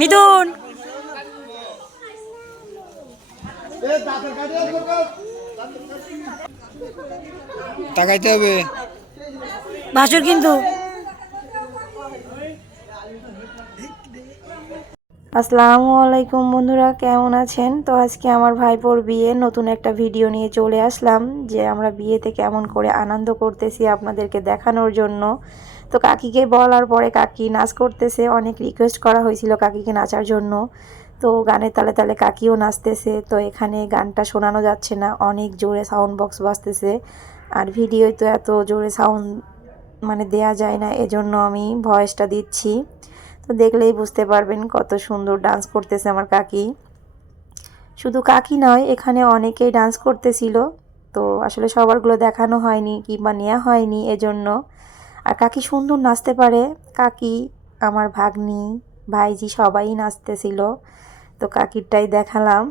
মিথুন তাকাইতে হবে। বাসুর কিন্তু। আসসালামু আলাইকুম বন্ধুরা কেমন আছেন? তো আজকে আমার ভাইপোর বিয়ে নতুন একটা ভিডিও নিয়ে চলে আসলাম যে আমরা বিয়েতে কেমন করে আনন্দ করতেছি আপনাদেরকে দেখানোর জন্য। তো কাকিকে বলার পরে কাকি নাচ করতেছে, অনেক রিকোয়েস্ট করা হয়েছিল কাকিকে নাচার জন্য। তো গানের তালে তালে কাকিও নাচতেছে, তো এখানে গানটা শোনানো যাচ্ছে না, অনেক জোরে সাউন্ড বক্স বাজতেছে। আর ভিডিও তো এত জোরে সাউন্ড মানে দেয়া যায় না, এজন্য আমি ভয়েসটা দিচ্ছি। তো দেখলেই বুঝতে পারবেন কত সুন্দর ডান্স করতেছে আমার কাকি। শুধু কাকি নয়, এখানে অনেকেই ডান্স করতেছিল। তো আসলে সবারগুলো দেখানো হয়নি কিংবা নেওয়া হয়নি, এজন্য আর কাকি সুন্দর নাচতে পারে। কাকি, আমার ভাগ্নি, ভাইজি সবাই নাচতেছিল। তো কাকিরটাই দেখালাম।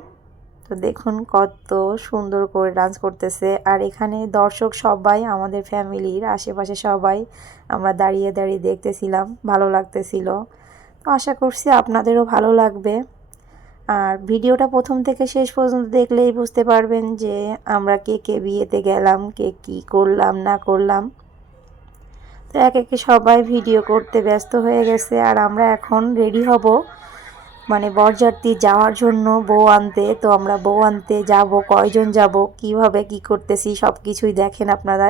তো দেখুন কত সুন্দর করে ডান্স করতেছে। আর এখানে দর্শক সবাই, আমাদের ফ্যামিলির আশেপাশে সবাই আমরা দাঁড়িয়ে দাঁড়িয়ে দেখতেছিলাম। ভালো লাগতেছিল। তো আশা করছি আপনাদেরও ভালো লাগবে। আর ভিডিওটা প্রথম থেকে শেষ পর্যন্ত দেখলেই বুঝতে পারবেন যে আমরা কে কে বিয়েতে গেলাম, কে কী করলাম, না করলাম। তো এক একে সবাই ভিডিও করতে ব্যস্ত হয়ে গেছে আর আমরা এখন রেডি হব। মানে বরযাত্রী যাওয়ার জন্য বউ আনতে। তো আমরা বউ আনতে যাব, কয়জন যাব, কীভাবে, কি করতেছি সব কিছুই দেখেন আপনারা।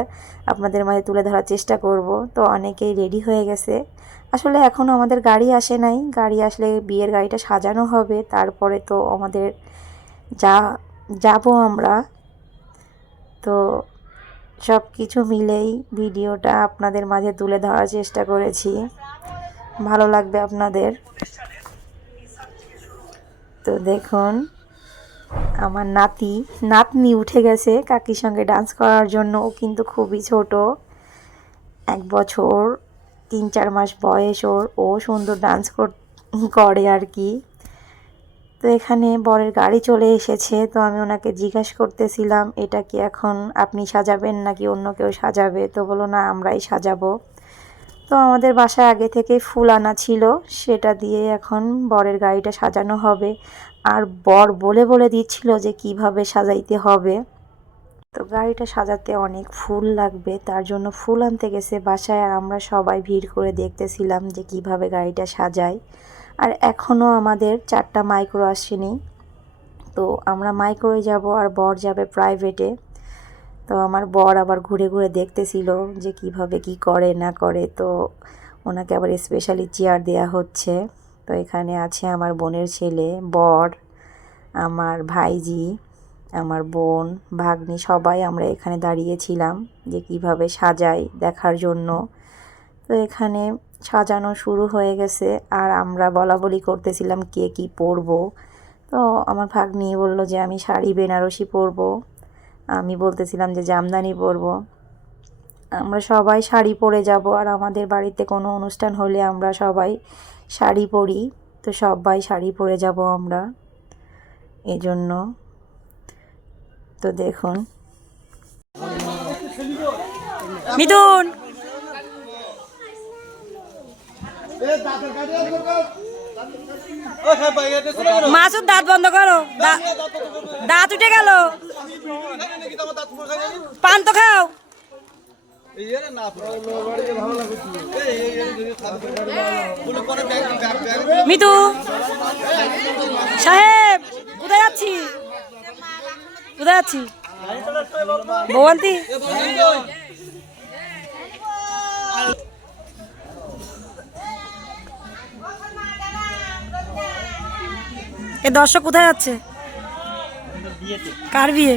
আপনাদের মাঝে তুলে ধরার চেষ্টা করব। তো অনেকেই রেডি হয়ে গেছে। আসলে এখনও আমাদের গাড়ি আসে নাই। গাড়ি আসলে বিয়ের গাড়িটা সাজানো হবে। তারপরে তো আমাদের যা, যাব আমরা। তো সব কিছু মিলেই ভিডিওটা আপনাদের মাঝে তুলে ধরার চেষ্টা করেছি। ভালো লাগবে আপনাদের। তো দেখুন, আমার নাতি, নাতনি উঠে গেছে কাকির সঙ্গে ডান্স করার জন্য। ও কিন্তু খুবই ছোট, এক বছর, তিন চার মাস বয়স ওর। ও সুন্দর ডান্স করে আর কি। তো এখানে বরের গাড়ি চলে এসেছে, তো আমি ওনাকে জিজ্ঞাসা করতেছিলাম, এটা কি এখন আপনি সাজাবেন নাকি অন্য কেউ সাজাবে? তো বলো না, আমরাই সাজাবো। তো আমাদের বাসায় আগে থেকে ফুল আনা ছিল, সেটা দিয়ে এখন বরের গাড়িটা সাজানো হবে। আর বর বলে বলে দিচ্ছিল যে কীভাবে সাজাইতে হবে। তো গাড়িটা সাজাতে অনেক ফুল লাগবে, তার জন্য ফুল আনতে গেছে বাসায়, আর আমরা সবাই ভিড় করে দেখতেছিলাম যে কীভাবে গাড়িটা সাজায়। আর এখনও আমাদের চারটা মাইক্রো আসেনি। তো আমরা মাইক্রোয় যাব আর বর যাবে প্রাইভেটে তো আমার বর আবার ঘুরে ঘুরে দেখতেছিল যে কীভাবে কি করে, না করে। তো ওনাকে আবার স্পেশালি চেয়ার দেয়া হচ্ছে। তো এখানে আছে আমার বোনের ছেলে, বর, আমার ভাইজি, আমার বোন, ভাগ্নি, সবাই আমরা এখানে দাঁড়িয়েছিলাম যে কীভাবে সাজাই দেখার জন্য। তো এখানে সাজানো শুরু হয়ে গেছে আর আমরা বলা বলি করতেছিলাম কে কি পরবো। তো আমার ভাগ্নি বলল যে, আমি শাড়ি বেনারসি পরবো। আমি বলতেছিলাম যে, জামদানি পরবো। আমরা সবাই শাড়ি পরে যাব আর আমাদের বাড়িতে কোনো অনুষ্ঠান হলে আমরা সবাই শাড়ি পরি। তো সবাই শাড়ি পরে যাব আমরা। এজন্য তো দেখুন। মিথুন মাসুর দাঁত বন্ধ করো। দাঁত উঠে গেল। পান তো খাও। মিতু। সাহেব কোথায় যাচ্ছি? কোথায় যাচ্ছি? বৌয়ান্তি এ দর্শক কোথায় যাচ্ছে? কার বিয়ে?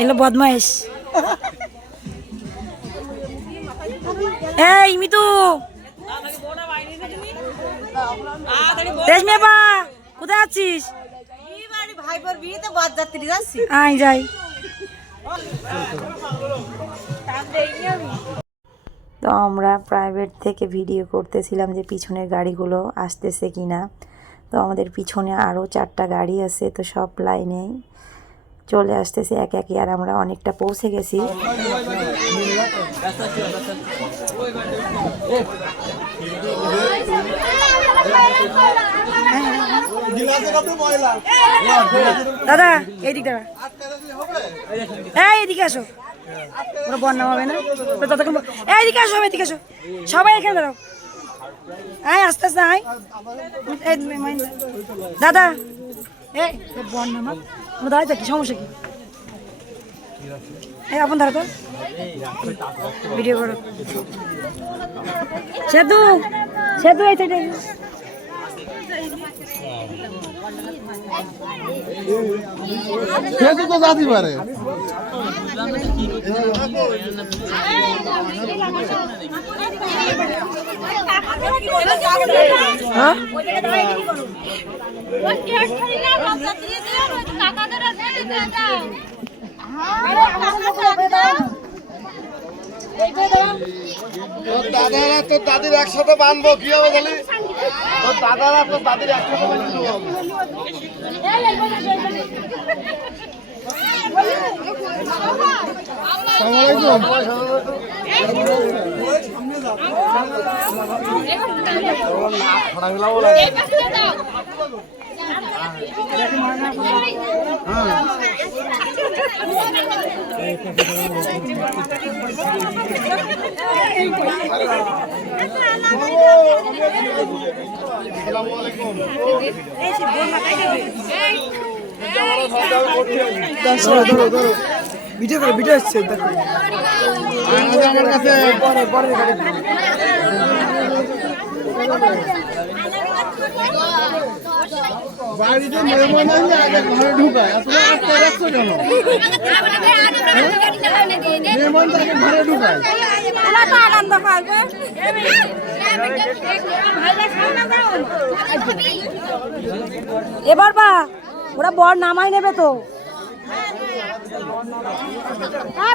এলো বদমাইশ। এই, মিতু! রেশমিয়া বা কোথায় আছিস আয়, যাই। তো আমরা প্রাইভেট থেকে ভিডিও করতেছিলাম যে পিছনের গাড়িগুলো আসতেছে কি না তো আমাদের পিছনে আরও চারটা গাড়ি আছে তো সব লাইনে চলে আসতেছে এক একে আর আমরা অনেকটা পৌঁছে গেছি। দাদা এইদিক দাদা। এই এদিকে আসো। ওরা বন্যা হবে না। ততক্ষণ এই, এদিকে আসো এদিকে আসো। সবাই এখানে দাঁড়াও। আয়, আস্তে আস্তে, আয়। দাদা। এ বন্যা, মা। আমরা দাঁড়াই থাকি, সমস্যা কি? এই, আপন দাঁড়া তো। ভিডিও করো। সেতু। সেতু এই সাইডে। সেতু তো জাতি পারে। হ্যাঁ? তোর দাদারা দাদির একসাথে বানবো, কি হবে জানি? তোর দাদারা তোর দাদির একসাথে বানবো। Assalamualaikum. Assalamualaikum. আমার কাছে বাড়িতে মেহমান আগে ঘরে ঢুকায় রাখছো কেন মেহমান ঘরে ঢুকায় এবার বা ওরা বর নামাই নেবে তো। হ্যাঁ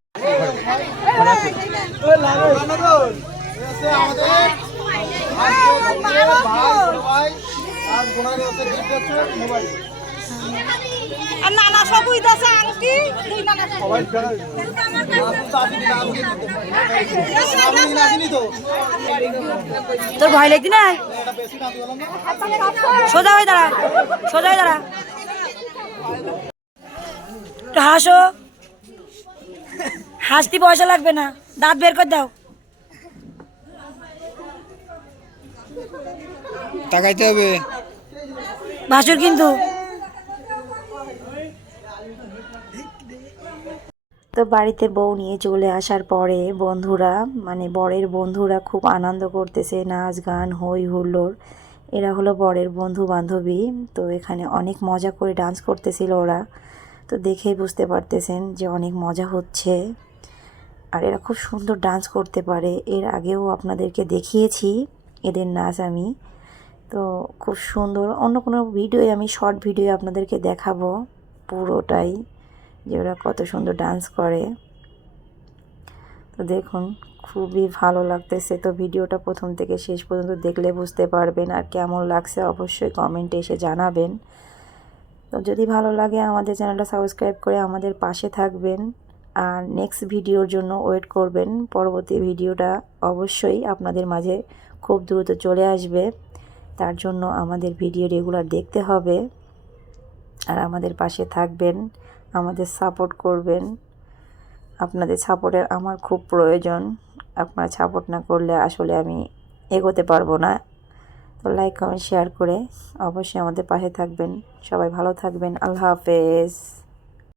আর নানা সবই দাসে আংটি দুই নানা তোর ভয় লাগছে না? সোজা হয়ে দাঁড়া সোজা হয়ে দাঁড়া। হাসো। হাসতে পয়সা লাগবে না। দাঁত বের করে দাও। তাকাইতে হবে। ভাসুর কিন্তু। তো বাড়িতে বউ নিয়ে চলে আসার পরে বন্ধুরা মানে বরের বন্ধুরা খুব আনন্দ করতেছে নাচ গান হই হুল্লোড়। এরা হলো বরের বন্ধু বান্ধবী তো এখানে অনেক মজা করে ডান্স করতেছিল ওরা। তো দেখেই বুঝতে পারতেছেন যে অনেক মজা হচ্ছে। আর এরা খুব সুন্দর ডান্স করতে পারে। এর আগেও আপনাদেরকে দেখিয়েছি এদের নাচ আমি। তো খুব সুন্দর। অন্য কোনো ভিডিও আমি শর্ট ভিডিও আপনাদেরকে দেখাবো পুরোটাই, যে ওরা কত সুন্দর ডান্স করে। তো দেখুন, খুবই ভালো লাগতেছে। তো ভিডিওটা প্রথম থেকে শেষ পর্যন্ত দেখলে বুঝতে পারবেন আর কেমন লাগছে অবশ্যই কমেন্টে এসে জানাবেন। তো যদি ভালো লাগে আমাদের চ্যানেলটা সাবস্ক্রাইব করে আমাদের পাশে থাকবেন। আর নেক্সট ভিডিওর জন্য ওয়েট করবেন। পরবর্তী ভিডিওটা অবশ্যই আপনাদের মাঝে খুব দ্রুত চলে আসবে। তার জন্য আমাদের ভিডিও রেগুলার দেখতে হবে। আর আমাদের পাশে থাকবেন, আমাদের সাপোর্ট করবেন। আপনাদের সাপোর্টের আমার খুব প্রয়োজন। আপনারা সাপোর্ট না করলে আসলে আমি এগোতে পারব না। তো লাইক কমেন্ট শেয়ার করে অবশ্যই আমাদের পাশে থাকবেন। সবাই ভালো থাকবেন। আল্লাহ হাফেজ।